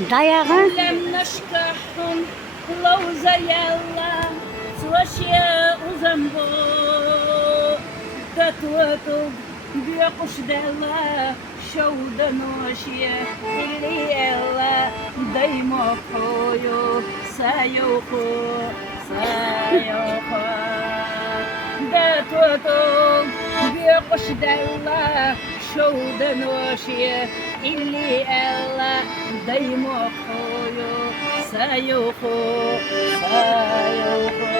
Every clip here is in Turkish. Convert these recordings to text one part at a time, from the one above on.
Dayağı لم نشكحهم لوز يلا سواشيا وزنبو تتوتو بيقش دلا شودا نوشيا اللي يلا دايما خويو سايوكو سايوكو تتوتو بيقش دلا شودا نوشيا اللي يلا دايما خويو سايوكو سايوكو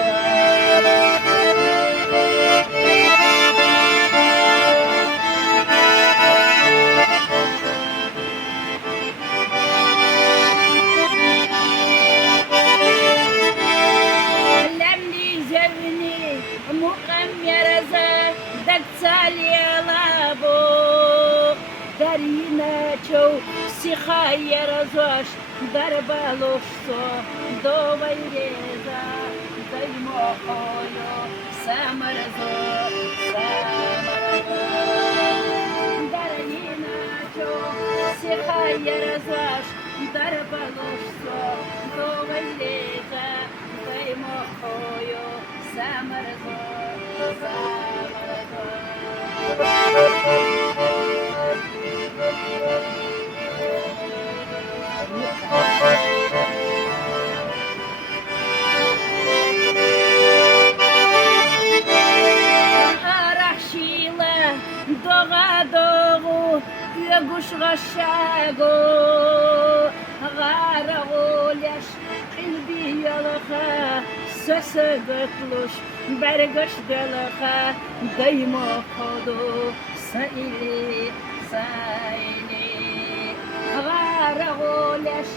علمني جبني مغمر زاد دكتالي لابو دارينا شو سخاير زوش دربالوشو دو ويريزا دايمو خويو سامرزو سامرزو دارينا شو سخاير زوش دربالوشو دو ويريزا دايمو خويو سامرزو سامرزو Arachila, Doradogo, Yagush Rashago, Rarolhas, Ilbialaha, Sasagaklush, Bergash delaha, Daimokodo, Saili, Saili, Rarolhas,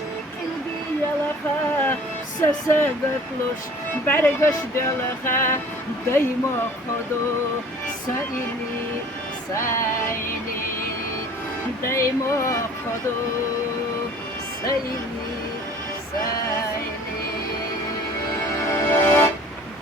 Ilbialaha, Sasagaklush, Bergash delaha, Daimokodo, Saili, Saili, Daimokodo, Saili, Saili.